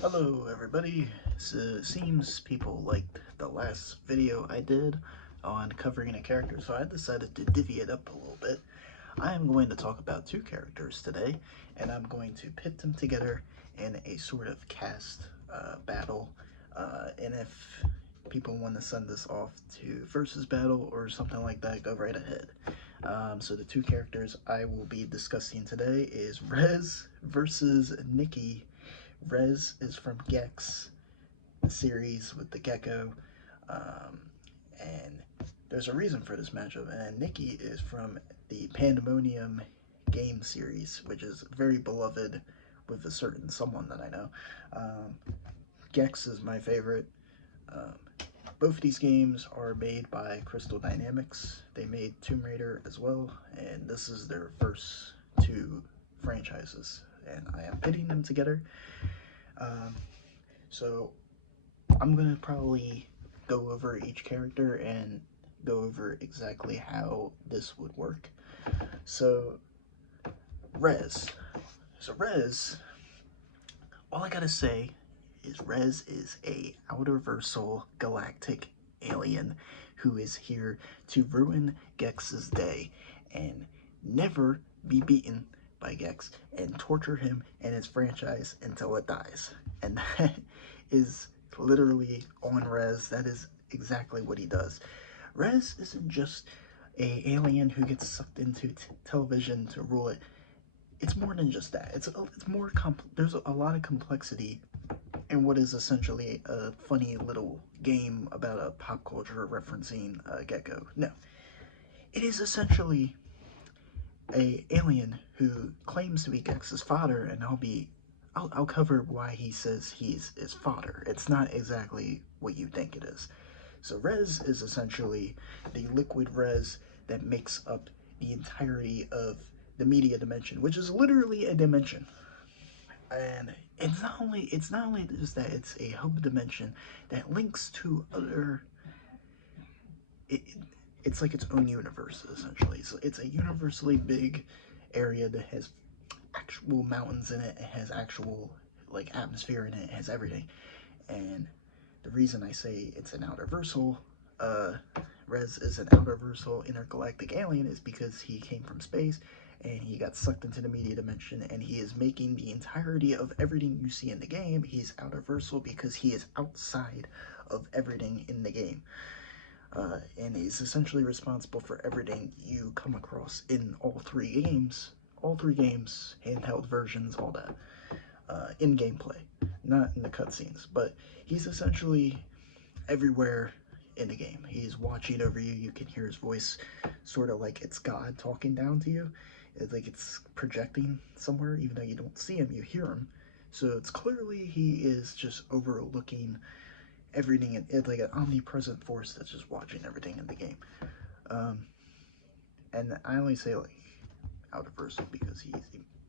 Hello everybody. So it seems people liked the last video I did on covering a character, so I decided to divvy it up a little bit. I am going to talk about two characters today, and I'm going to pit them together in a sort of cast battle. And if people want to send this off to versus battle or something like that, go right ahead. So the two characters I will be discussing today is Rez versus Nikki. Rez is from Gex, the series with the gecko, um, and there's a reason for this matchup. And Nikki is from the Pandemonium game series, which is very beloved with a certain someone that I know. Gex is my favorite. Um, both of these games are made by Crystal Dynamics. They made Tomb Raider as well, and this is their first two franchises, and I am pitting them together. Um, so I'm gonna probably go over each character and go over exactly how this would work. So Rez. So Rez, all I gotta say is Rez is a outerversal galactic alien who is here to ruin Gex's day and never be beaten by Gex and torture him and his franchise until it dies. And that is literally on Rez. That is exactly what he does. Rez isn't just a alien who gets sucked into television to rule it. It's more than just that. It's more there's a lot of complexity in what is essentially a funny little game about a pop culture referencing a gecko. No, it is essentially a alien who claims to be Gex's father, and I'll cover why he says he's his father. It's not exactly what you think it is. So Rez is essentially the liquid Rez that makes up the entirety of the media dimension, which is literally a dimension. And it's not only just that it's a hub dimension that links to other. It, it's like its own universe essentially. So it's a universally big area that has actual mountains in it. It has actual like atmosphere in it. It has everything. And the reason I say it's an outerversal, uh, Rez is an outerversal intergalactic alien is because he came from space and he got sucked into the media dimension and he is making the entirety of everything you see in the game. He's outerversal because he is outside of everything in the game. And he's essentially responsible for everything you come across in all three games. All three games, handheld versions, all that. In gameplay, not in the cutscenes, but he's essentially everywhere in the game. He's watching over you. You can hear his voice, sort of like it's God talking down to you. It's like it's projecting somewhere, even though you don't see him, you hear him. So it's clearly he is just overlooking everything. It's like an omnipresent force that's just watching everything in the game. Um, and I only say like outerversal because he's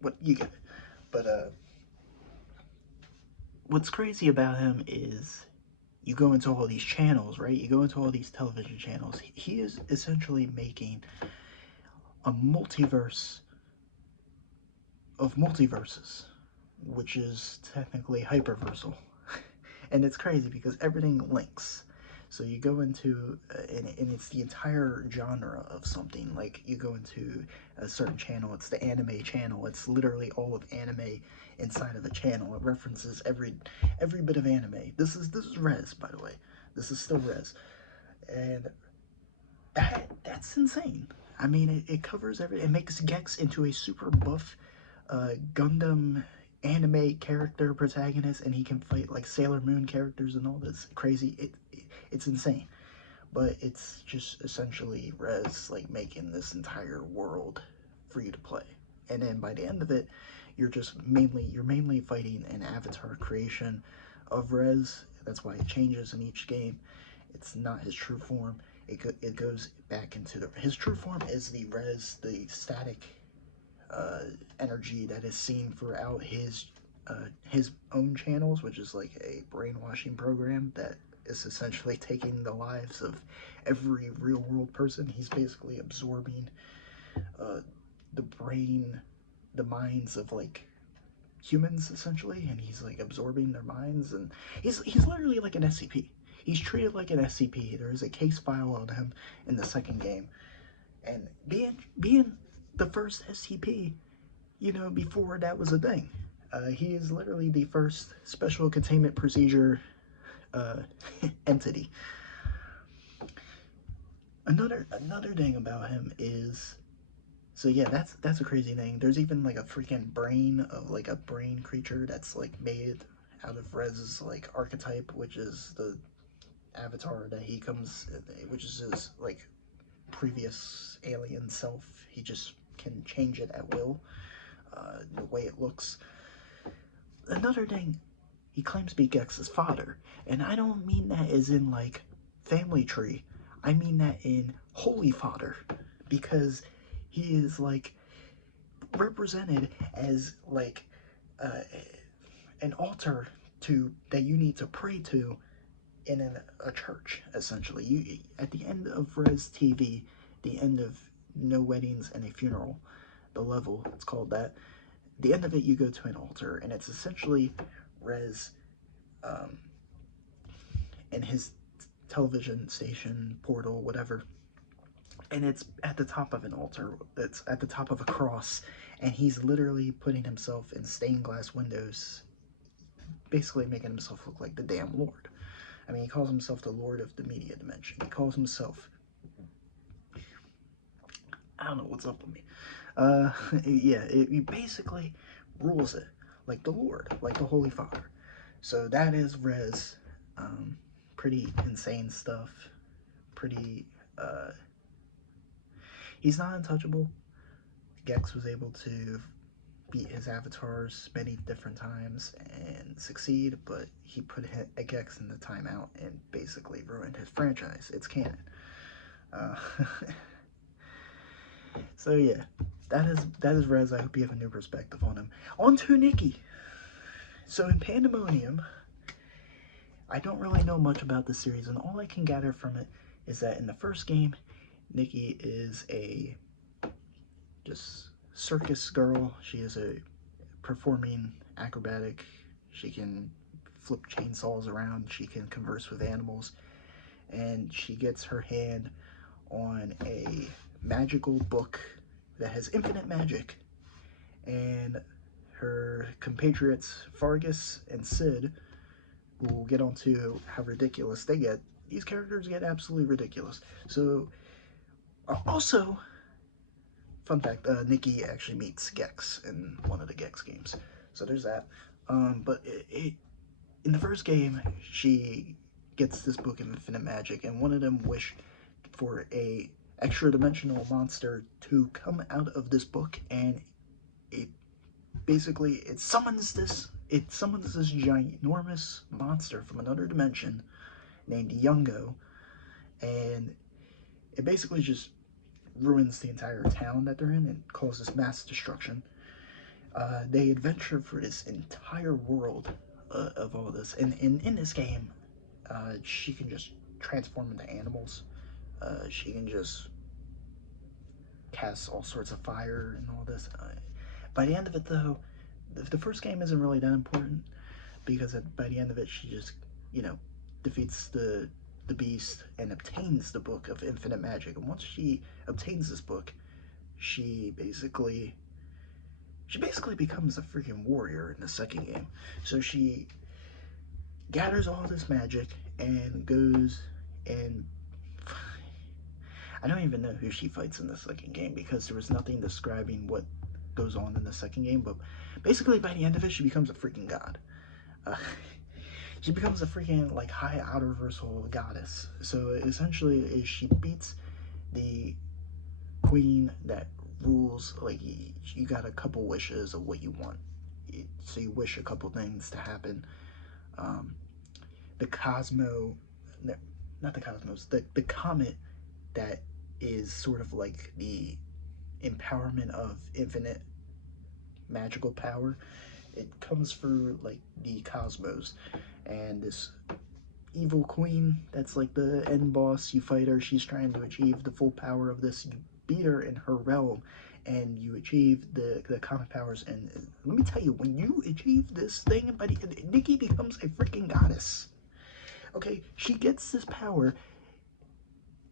what you get it. But what's crazy about him is you go into all these channels, right? You go into all these television channels. He is essentially making a multiverse of multiverses, which is technically hyperversal. And it's crazy because everything links. So you go into, and it's the entire genre of something. Like you go into a certain channel, it's the anime channel. It's literally all of anime inside of a channel. It references every bit of anime. This is Rez, by the way. This is still Rez, and that's insane. I mean, it covers every. It makes Gex into a super buff Gundam anime character protagonist, and he can fight like Sailor Moon characters and all this crazy. It's insane, but it's just essentially Rez like making this entire world for you to play, and then by the end of it, you're mainly fighting an avatar creation of Rez. That's why it changes in each game. It's not his true form. It goes back into his true form is the Rez, the static energy that is seen throughout his own channels, which is like a brainwashing program that is essentially taking the lives of every real world person. He's basically absorbing uh, the brain, the minds of like humans essentially, and he's like absorbing their minds, and he's literally like an SCP. He's treated like an SCP. There is a case file on him in the second game, and being the first SCP, you know, before that was a thing. He is literally the first special containment procedure uh, entity. Another thing about him is, so yeah, that's a crazy thing. There's even like a freaking brain of like a brain creature that's like made out of Rez's like archetype, which is the avatar that he comes, which is his like previous alien self. He just can change it at will, the way it looks. Another thing, he claims to be Gex's father, and I don't mean that as in like family tree. I mean that in holy father, because he is like represented as like uh, an altar to that you need to pray to in a church. Essentially, you at the end of Rez TV, the end of No Weddings and a Funeral, the level it's called that. The end of it, you go to an altar, and it's essentially Rez um, and his television station, portal, whatever. And it's at the top of an altar. It's at the top of a cross, and he's literally putting himself in stained glass windows, basically making himself look like the damn Lord. I mean, he calls himself the Lord of the Media Dimension. He calls himself, I don't know what's up with me. Yeah, he basically rules it like the Lord, like the Holy Father. So that is Rez. Pretty insane stuff. Pretty, he's not untouchable. Gex was able to beat his avatars many different times and succeed, but he put Gex in the timeout and basically ruined his franchise. It's canon. Uh, so yeah, that is Rez. I hope you have a new perspective on him. On to Nikki. So in Pandemonium, I don't really know much about the series, and all I can gather from it is that in the first game, Nikki is a just circus girl. She is a performing acrobatic. She can flip chainsaws around. She can converse with animals, and she gets her hand on a magical book that has infinite magic, and her compatriots Fargus and Sid, who will get onto how ridiculous they get. These characters get absolutely ridiculous. So, also, fun fact, Nikki actually meets Gex in one of the Gex games. So there's that. But in the first game, she gets this book of infinite magic, and one of them wish for a extra dimensional monster to come out of this book, and it basically it summons this ginormous monster from another dimension named Yungo, and it basically just ruins the entire town that they're in and causes mass destruction. They adventure for this entire world of all this, and in this game, she can just transform into animals. She can just cast all sorts of fire and all this. By the end of it, though, the first game isn't really that important, because by the end of it, she just, you know, defeats the beast and obtains the book of infinite magic. And once she obtains this book, she basically becomes a freaking warrior in the second game. So she gathers all this magic and goes and I don't even know who she fights in the second game, because there was nothing describing what goes on in the second game. But basically, by the end of it, she becomes a freaking god. She becomes a freaking like high outerversal goddess. So essentially, she beats the queen that rules. Like you got a couple wishes of what you want. So you wish a couple things to happen. The Cosmo, no, not the Cosmos, the comet that is sort of like the empowerment of infinite magical power. It comes through like the cosmos, and this evil queen that's like the end boss, you fight her, she's trying to achieve the full power of this, you beat her in her realm, and you achieve the comet powers. And let me tell you, when you achieve this thing, buddy, Nikki becomes a freaking goddess. Okay, she gets this power,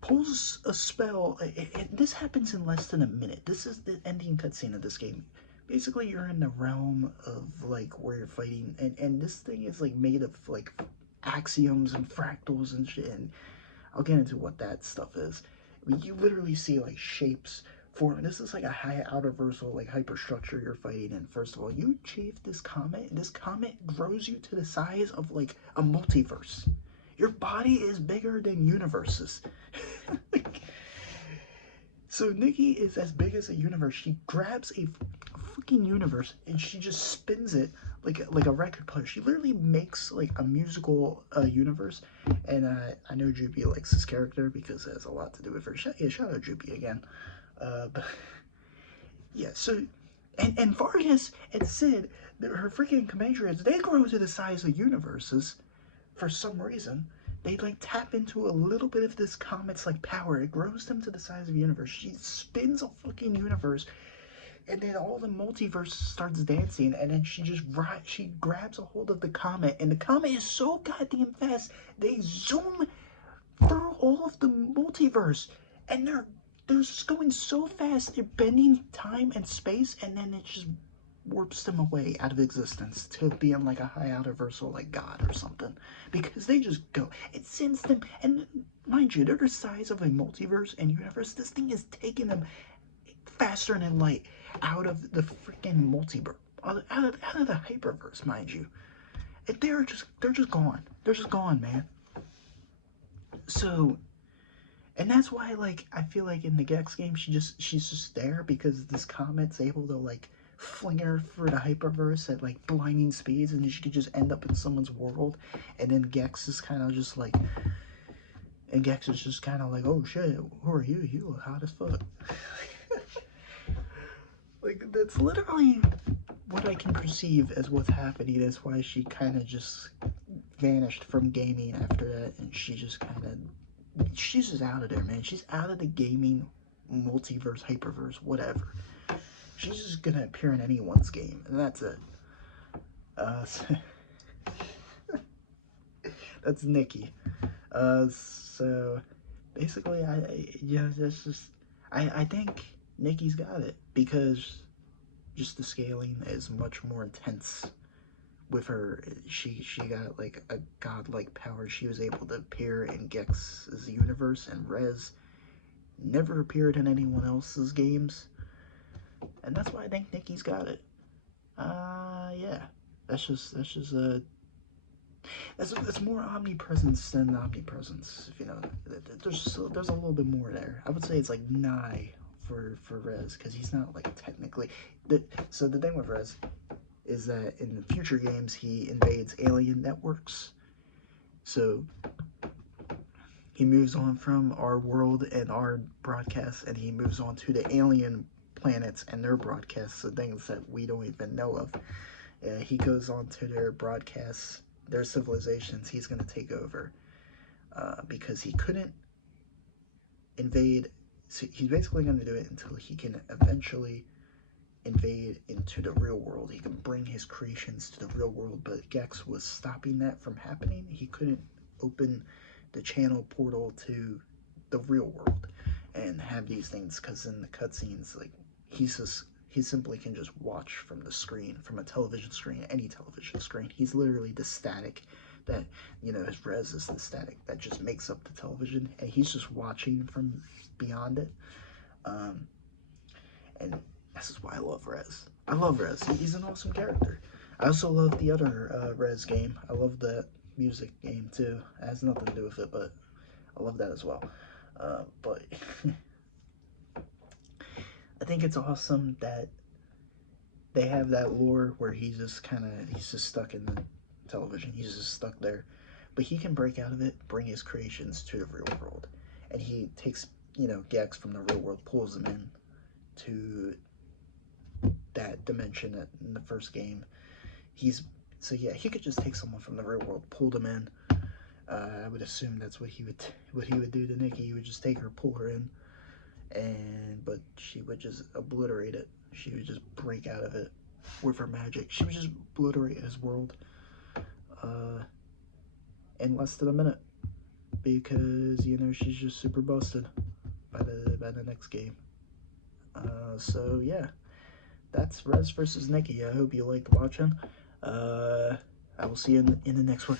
pulls a spell, and this happens in less than a minute. This is the ending cutscene of this game. Basically, you're in the realm of like where you're fighting, and this thing is like made of like axioms and fractals and shit. And I'll get into what that stuff is. I mean, you literally see like shapes form. This is like a high outer versal like hyperstructure you're fighting in. First of all, you achieve this comet. This comet grows you to the size of like a multiverse. Your body is bigger than universes. So Nikki is as big as a universe. She grabs a fucking universe and she just spins it like a record player. She literally makes like a musical universe. And I know Juby likes this character because it has a lot to do with her. Yeah, shout out Juby again. But yeah, so and Vargas and Sid, her freaking compatriots, they grow to the size of universes for some reason. They like tap into a little bit of this comet's like power. It grows them to the size of the universe. She spins a fucking universe, and then all the multiverse starts dancing. And then she grabs a hold of the comet, and the comet is so goddamn fast. They zoom through all of the multiverse, and they're just going so fast. They're bending time and space, and then it just warps them away out of existence to being like a high outer versal like god or something, because they just go. It sends them, and mind you, they're the size of a multiverse and universe. This thing is taking them faster than light out of the freaking multiverse, out of the hyperverse, mind you. And they're just gone. They're just gone, man. So, and that's why like I feel like in the Gex game she's just there because this comet's able to like fling her through the hyperverse at like blinding speeds, and she could just end up in someone's world. And then Gex is kind of just like, oh shit, who are you? You look hot as fuck. Like that's literally what I can perceive as what's happening. That's why she kind of just vanished from gaming after that, and she's just out of there, man. She's out of the gaming multiverse, hyperverse, whatever. She's just gonna appear in anyone's game, and that's it. That's Nikki. So basically, I think Nikki's got it because just the scaling is much more intense with her. She got like a godlike power. She was able to appear in Gex's universe, and Rez never appeared in anyone else's games. And that's why I think Nikki's got it. Yeah. That's more omnipresence than omnipresence, if you know. There's a little bit more there. I would say it's like nigh for Rez, because he's not like technically. So the thing with Rez is that in the future games he invades alien networks. So he moves on from our world and our broadcasts, and he moves on to the alien planets and their broadcasts, the things that we don't even know of. He goes on to their broadcasts, their civilizations. He's going to take over because he couldn't invade. So he's basically going to do it until he can eventually invade into the real world. He can bring his creations to the real world, but Gex was stopping that from happening. He couldn't open the channel portal to the real world and have these things, because in the cutscenes, like, he simply can just watch from the screen, from a television screen, any television screen. He's literally the static that, you know, his Rez is the static that just makes up the television, and he's just watching from beyond it. And this is why I love Rez. I love Rez. He's an awesome character. I also love the other Rez game. I love that music game too. It has nothing to do with it, but I love that as well. But I think it's awesome that they have that lore where he's just stuck in the television. He's just stuck there. But he can break out of it, bring his creations to the real world. And he takes, you know, Gex from the real world, pulls them in to that dimension in the first game. So yeah, he could just take someone from the real world, pull them in. I would assume that's what he would do to Nikki. He would just take her, pull her in, but she would just obliterate it. She would just break out of it with her magic. She would just obliterate his world in less than a minute, because you know she's just super busted by the next game. So yeah, that's Rez versus Nikki. I hope you liked watching. I will see you in the next one.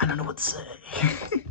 I don't know what to say.